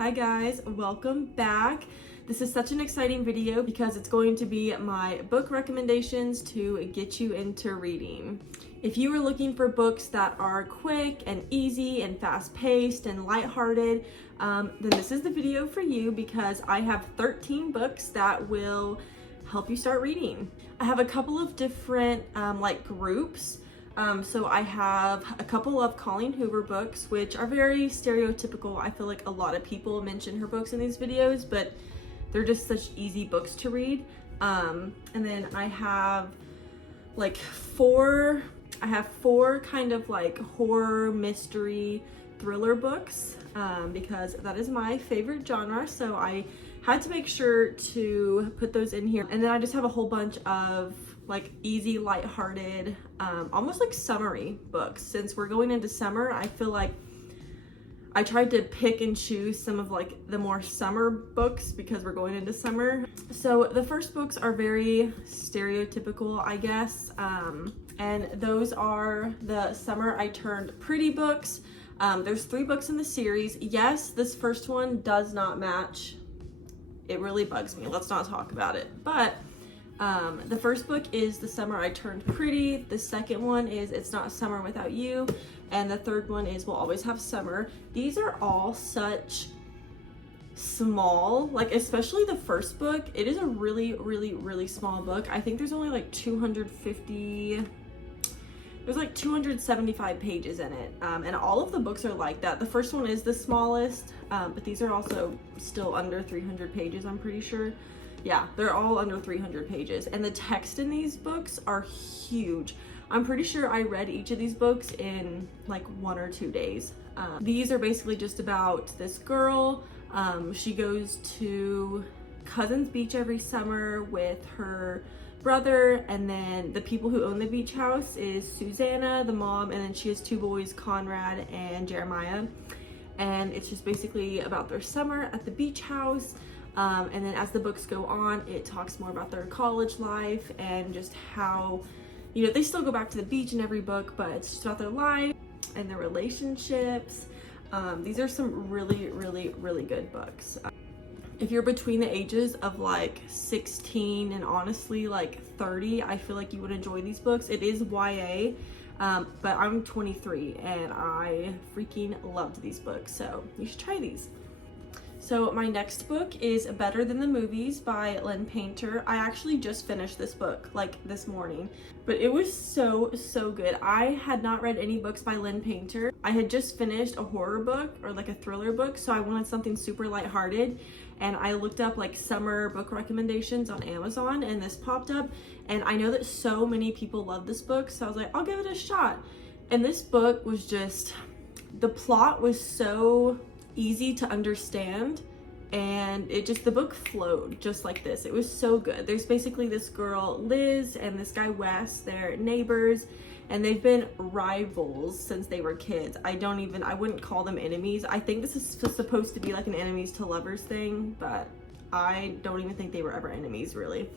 Hi guys, welcome back. This is such an exciting video because it's going to be my book recommendations to get you into reading. If you are looking for books that are quick and easy and fast-paced and lighthearted, then this is the video for you because I have 13 books that will help you start reading. I have a couple of different groups. So I have a couple of Colleen Hoover books, which are very stereotypical. I feel like a lot of people mention her books in these videos, but they're just such easy books to read. And then I have four kind of like horror, mystery, thriller books, because that is my favorite genre. So I had to make sure to put those in here. And then I just have a whole bunch of like easy, lighthearted, almost like summery books. Since we're going into summer, I feel like I tried to pick and choose some of like the more summer books because we're going into summer. So the first books are very stereotypical, I guess. And those are the Summer I Turned Pretty books. There's 3 books in the series. Yes, this first one does not match. It really bugs me. Let's not talk about it. But the first book is The Summer I Turned Pretty. The second one is It's Not Summer Without You. And the third one is We'll Always Have Summer. These are all such small, like especially the first book. It is a really, really, really small book. I think there's only like 275 pages in it. And all of the books are like that. The first one is the smallest, but these are also still under 300 pages, I'm pretty sure. Yeah, they're all under 300 pages. And the text in these books are huge. I'm pretty sure I read each of these books in like 1 or 2 days. These are basically just about this girl. She goes to Cousins Beach every summer with her brother, and then the people who own the beach house is Susanna, the mom, and then she has 2 boys, Conrad and Jeremiah. And it's just basically about their summer at the beach house. And then as the books go on, it talks more about their college life and just how, you know, they still go back to the beach in every book, but it's just about their life and their relationships. These are some really, really, really good books. If you're between the ages of like 16 and honestly like 30, I feel like you would enjoy these books. It is YA, but I'm 23 and I freaking loved these books, so you should try these. So my next book is Better Than the Movies by Lynn Painter. I actually just finished this book like this morning, but it was so good. I had not read any books by Lynn Painter. I had just finished a horror book or like a thriller book, so I wanted something super lighthearted. And I looked up like summer book recommendations on Amazon and this popped up. And I know that so many people love this book, so I was like, I'll give it a shot. And this book was just, the plot was so easy to understand, and the book flowed just like this. It was so good. There's basically this girl Liz and this guy Wes, they're neighbors, and they've been rivals since they were kids. I wouldn't call them enemies. I think this is supposed to be like an enemies to lovers thing, but I don't even think they were ever enemies really.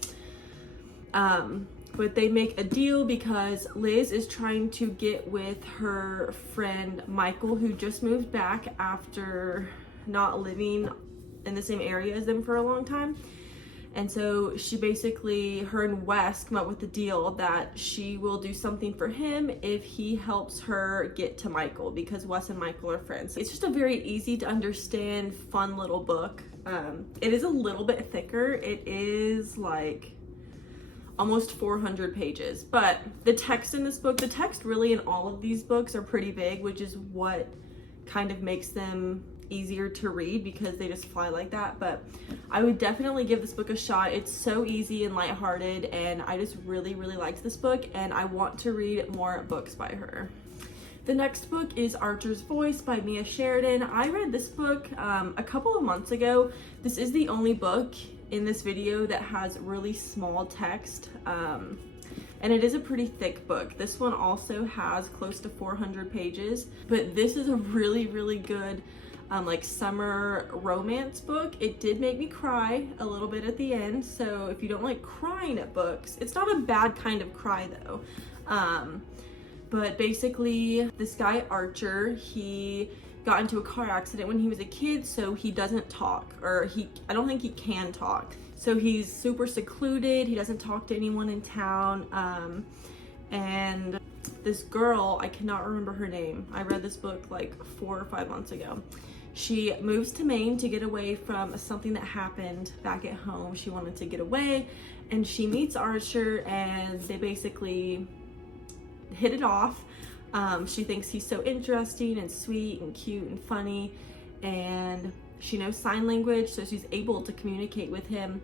But they make a deal because Liz is trying to get with her friend Michael, who just moved back after not living in the same area as them for a long time. And so her and Wes come up with the deal that she will do something for him if he helps her get to Michael, because Wes and Michael are friends. It's just a very easy to understand, fun little book. It is a little bit thicker. It is like almost 400 pages, but the text in this book, the text really in all of these books are pretty big, which is what kind of makes them easier to read because they just fly like that. But I would definitely give this book a shot. It's so easy and lighthearted, and I just really, really liked this book, and I want to read more books by her. The next book is Archer's Voice by Mia Sheridan. I read this book a couple of months ago. This is the only book in this video that has really small text, and it is a pretty thick book. This one also has close to 400 pages, but this is a really, really good like summer romance book. It did make me cry a little bit at the end, so if you don't like crying at books, it's not a bad kind of cry though. But basically this guy Archer, he got into a car accident when he was a kid, so he doesn't talk, or I don't think he can talk. So he's super secluded, he doesn't talk to anyone in town, and this girl, I cannot remember her name. I read this book like 4 or 5 months ago. She moves to Maine to get away from something that happened back at home. She wanted to get away, and she meets Archer, and they basically hit it off. She thinks he's so interesting and sweet and cute and funny, and she knows sign language, so she's able to communicate with him,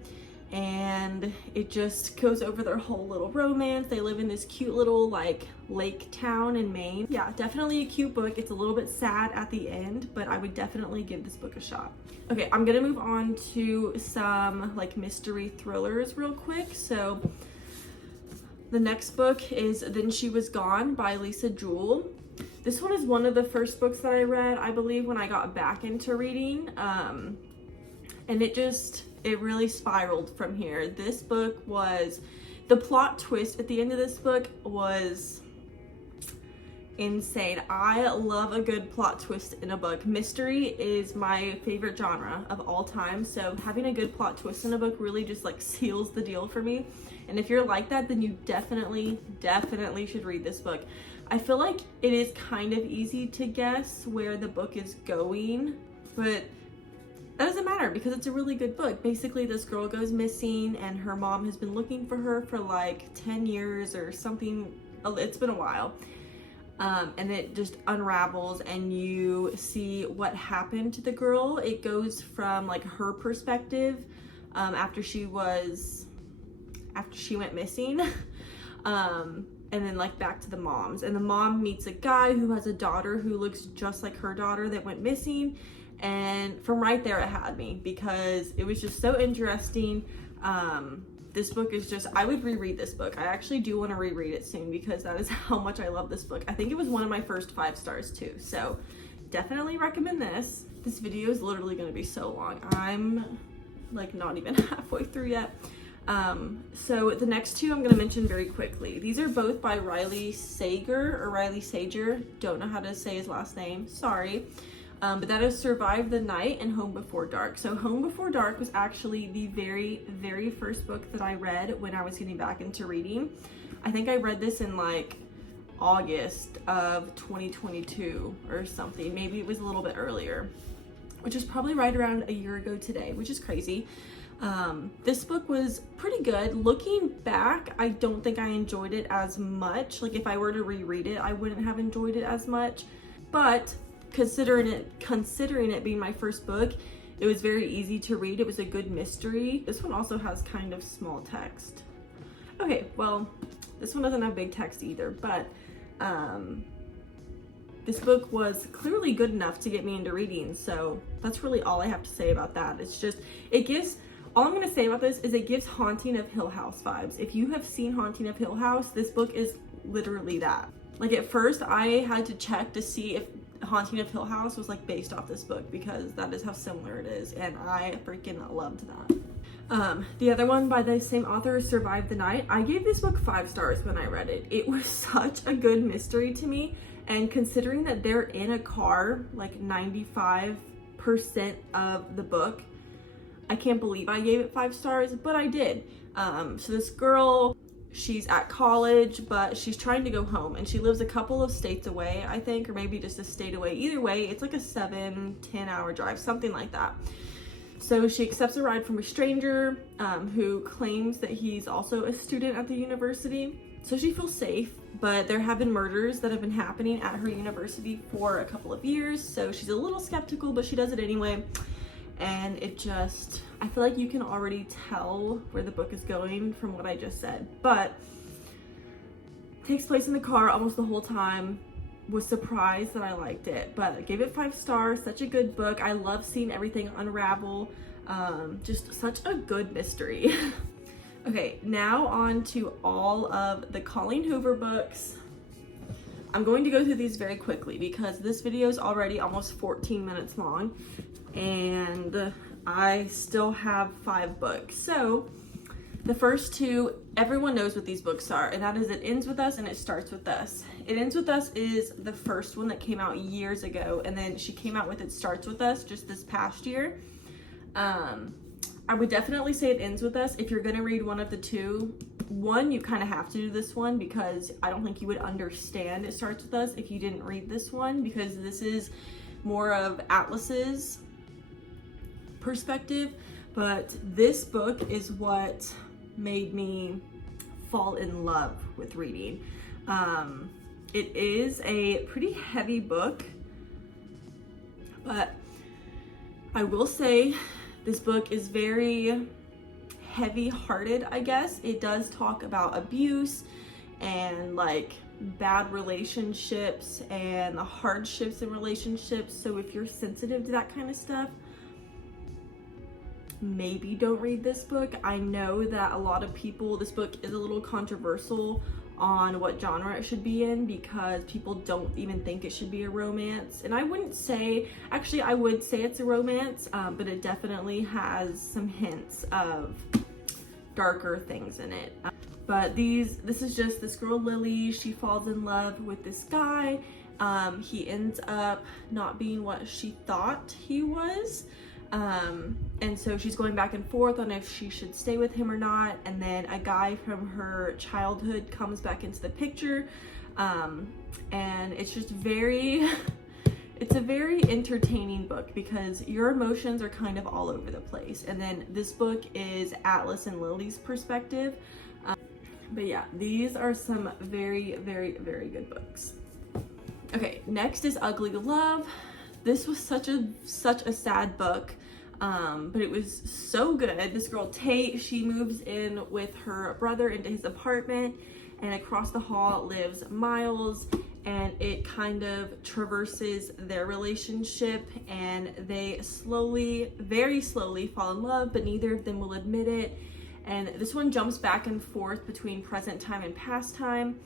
and it just goes over their whole little romance. They live in this cute little like lake town in Maine. Yeah, definitely a cute book. It's a little bit sad at the end, but I would definitely give this book a shot. Okay, I'm gonna move on to some like mystery thrillers real quick. So the next book is Then She Was Gone by Lisa Jewell. This one is one of the first books that I read, I believe, when I got back into reading. And it really spiraled from here. This book was, the plot twist at the end of this book was insane. I love a good plot twist in a book. Mystery is my favorite genre of all time, so having a good plot twist in a book really just like seals the deal for me. And if you're like that, then you definitely should read this book. I feel like it is kind of easy to guess where the book is going, but that doesn't matter because it's a really good book. Basically, this girl goes missing and her mom has been looking for her for like 10 years or something. It's been a while. And it just unravels and you see what happened to the girl. It goes from like her perspective after she went missing. And then like back to the mom's, and the mom meets a guy who has a daughter who looks just like her daughter that went missing. And from right there, it had me because it was just so interesting. This book is just, I would reread this book. I actually do want to reread it soon because that is how much I love this book. I think it was one of my first 5 stars too. So definitely recommend this. This video is literally going to be so long. I'm like not even halfway through yet. So the next 2 I'm going to mention very quickly. These are both by Riley Sager. Don't know how to say his last name. Sorry. But that is Survive the Night and Home Before Dark. So Home Before Dark was actually the very first book that I read when I was getting back into reading. I think I read this in like August of 2022 or something. Maybe it was a little bit earlier, which is probably right around a year ago today, which is crazy. This book was pretty good. Looking back, I don't think I enjoyed it as much. Like if I were to reread it, I wouldn't have enjoyed it as much, but considering it being my first book, it was very easy to read. It was a good mystery. This one also has kind of small text. Okay, well, this one doesn't have big text either, but this book was clearly good enough to get me into reading, so that's really all I have to say about that. It's just, all I'm going to say about this is it gives Haunting of Hill House vibes. If you have seen Haunting of Hill House, this book is literally that. Like at first, I had to check to see if Haunting of Hill House was like based off this book because that is how similar it is, and I freaking loved that. The other one by the same author, Survive the Night. I gave this book 5 stars when I read it. It was such a good mystery to me, and considering that they're in a car like 95% of the book, I can't believe I gave it 5 stars, but I did. So this girl, she's at college, but she's trying to go home, and she lives a couple of states away, I think, or maybe just a state away. Either way, it's like a 7-10 hour drive, something like that. So she accepts a ride from a stranger who claims that he's also a student at the university. So she feels safe, but there have been murders that have been happening at her university for a couple of years. So she's a little skeptical, but she does it anyway. And it just, I feel like you can already tell where the book is going from what I just said, but it takes place in the car almost the whole time. Was surprised that I liked it, but I gave it 5 stars. Such a good book. I love seeing everything unravel. Just such a good mystery. Okay, now on to all of the Colleen Hoover books. I'm going to go through these very quickly because this video is already almost 14 minutes long and I still have 5 books. So the first 2, everyone knows what these books are, and that is It Ends With Us and It Starts With Us. It Ends With Us is the first one that came out years ago, and then she came out with It Starts With Us just this past year. I would definitely say It Ends With Us. If you're gonna read one of the two, one, you kind of have to do this one, because I don't think you would understand It Starts With Us if you didn't read this one, because this is more of Atlas's perspective. But this book is what made me fall in love with reading. It is a pretty heavy book, but I will say this book is very heavy-hearted, I guess. It does talk about abuse and like bad relationships and the hardships in relationships. So if you're sensitive to that kind of stuff, maybe don't read this book. I know that a lot of people, this book is a little controversial on what genre it should be in, because people don't even think it should be a romance. And I wouldn't say, actually I would say it's a romance, but it definitely has some hints of darker things in it. But this is just this girl Lily, she falls in love with this guy. He ends up not being what she thought he was. And so she's going back and forth on if she should stay with him or not. And then a guy from her childhood comes back into the picture. And it's just it's a very entertaining book, because your emotions are kind of all over the place. And then this book is Atlas and Lily's perspective. But yeah, these are some very, very, very good books. Okay, next is Ugly Love. This was such a sad book, but it was so good. This girl Tate, she moves in with her brother into his apartment, and across the hall lives Miles, and it kind of traverses their relationship, and they slowly, very slowly fall in love, but neither of them will admit it. And this one jumps back and forth between present time and past time.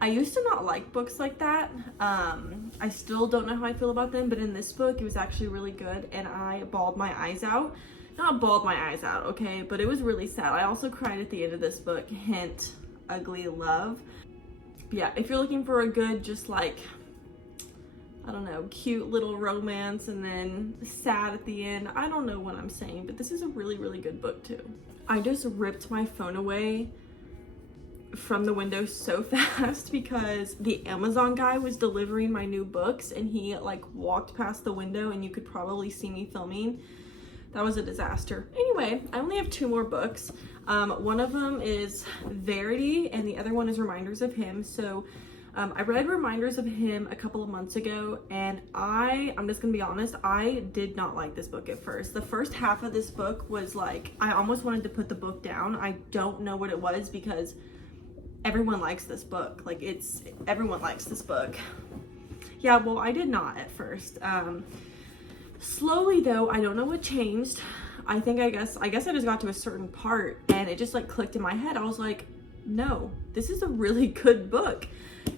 I used to not like books like that. I still don't know how I feel about them, but in this book, it was actually really good, and I bawled my eyes out. Not bawled my eyes out, okay, but it was really sad. I also cried at the end of this book, hint, Ugly Love. But yeah, if you're looking for a good, just like, I don't know, cute little romance and then sad at the end, I don't know what I'm saying, but this is a really, really good book too. I just ripped my phone away from the window so fast because the Amazon guy was delivering my new books, and he like walked past the window, and you could probably see me filming. That was a disaster. Anyway, I only have 2 more books. One of them is Verity, and the other one is Reminders of Him. So I read Reminders of Him a couple of months ago, and I'm just gonna be honest, I did not like this book at first. The first half of this book was like, I almost wanted to put the book down. I don't know what it was, because everyone likes this book. Like, everyone likes this book. Yeah, well, I did not at first. Slowly though, I don't know what changed. I guess I just got to a certain part, and it just like clicked in my head. I was like, no, this is a really good book.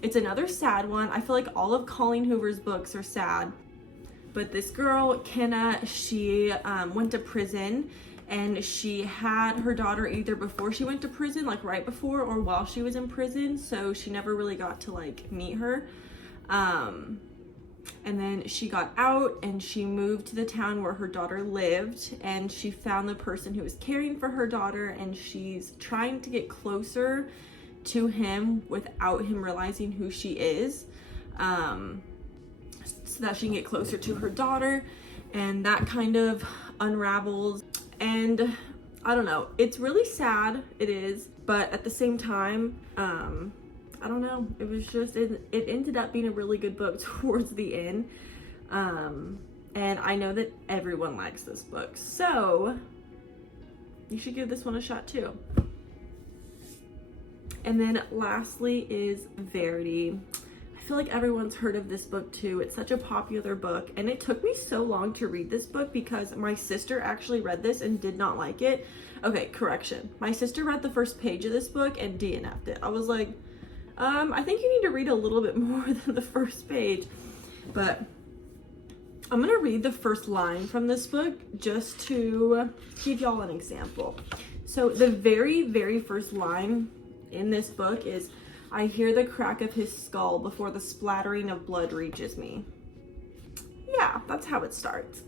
It's another sad one. I feel like all of Colleen Hoover's books are sad, but this girl, Kenna, she went to prison, and she had her daughter either before she went to prison, like right before, or while she was in prison, so she never really got to like meet her. And then she got out, and she moved to the town where her daughter lived, and she found the person who was caring for her daughter, and she's trying to get closer to him without him realizing who she is, so that she can get closer to her daughter, and that kind of unravels. And I don't know, it's really sad, it is, but at the same time, I don't know, it was just, it ended up being a really good book towards the end. And I know that everyone likes this book, so you should give this one a shot too. And then lastly is Verity. I feel like everyone's heard of this book too. It's such a popular book, and it took me so long to read this book because my sister actually read this and did not like it. Okay, correction. My sister read the first page of this book and DNF'd it. I was like, I think you need to read a little bit more than the first page. But I'm gonna read the first line from this book just to give y'all an example. So the very first line in this book is, "I hear the crack of his skull before the splattering of blood reaches me." Yeah, that's how it starts.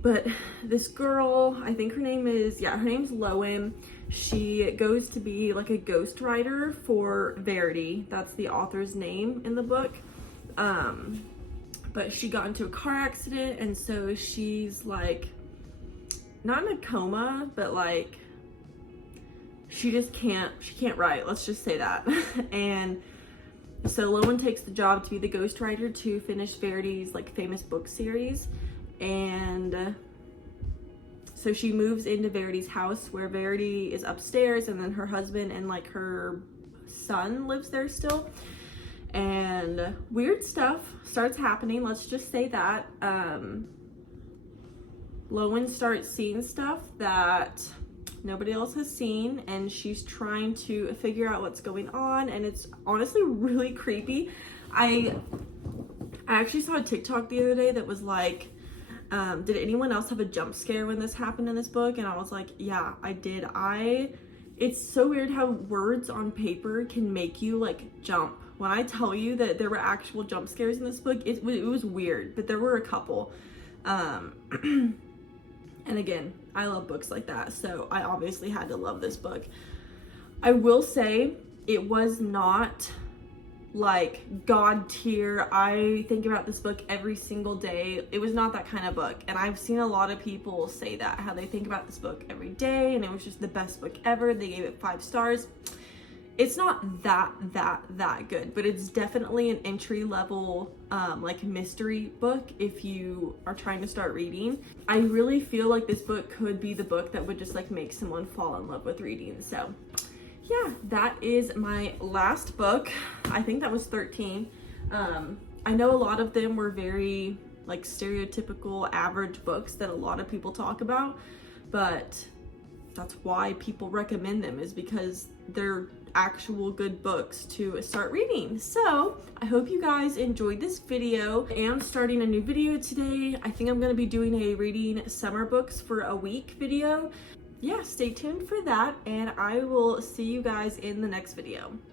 But this girl, I think her name's Lowen. She goes to be like a ghostwriter for Verity. That's the author's name in the book. But she got into a car accident, and so she's like, not in a coma, but like, she can't write, let's just say that. And so Lowen takes the job to be the ghostwriter to finish Verity's like famous book series. And so she moves into Verity's house, where Verity is upstairs, and then her husband and like her son lives there still. And weird stuff starts happening, let's just say that. Lowen starts seeing stuff that nobody else has seen, and she's trying to figure out what's going on, and it's honestly really creepy. I actually saw a TikTok the other day that was like, did anyone else have a jump scare when this happened in this book? And I was like, yeah, I did. It's so weird how words on paper can make you like jump. When I tell you that there were actual jump scares in this book, it was weird, but there were a couple. And again, I love books like that, so I obviously had to love this book. I will say it was not like God tier, I think about this book every single day. It was not that kind of book, and I've seen a lot of people say that, how they think about this book every day and it was just the best book ever. They gave it 5 stars. It's not that good, but it's definitely an entry level like mystery book if you are trying to start reading. I really feel like this book could be the book that would just like make someone fall in love with reading. So yeah, that is my last book. I think that was 13. I know a lot of them were very like stereotypical average books that a lot of people talk about, but that's why people recommend them, is because they're actual good books to start reading. So I hope you guys enjoyed this video. I am starting a new video today. I think I'm going to be doing a reading summer books for a week video. Yeah, stay tuned for that, and I will see you guys in the next video.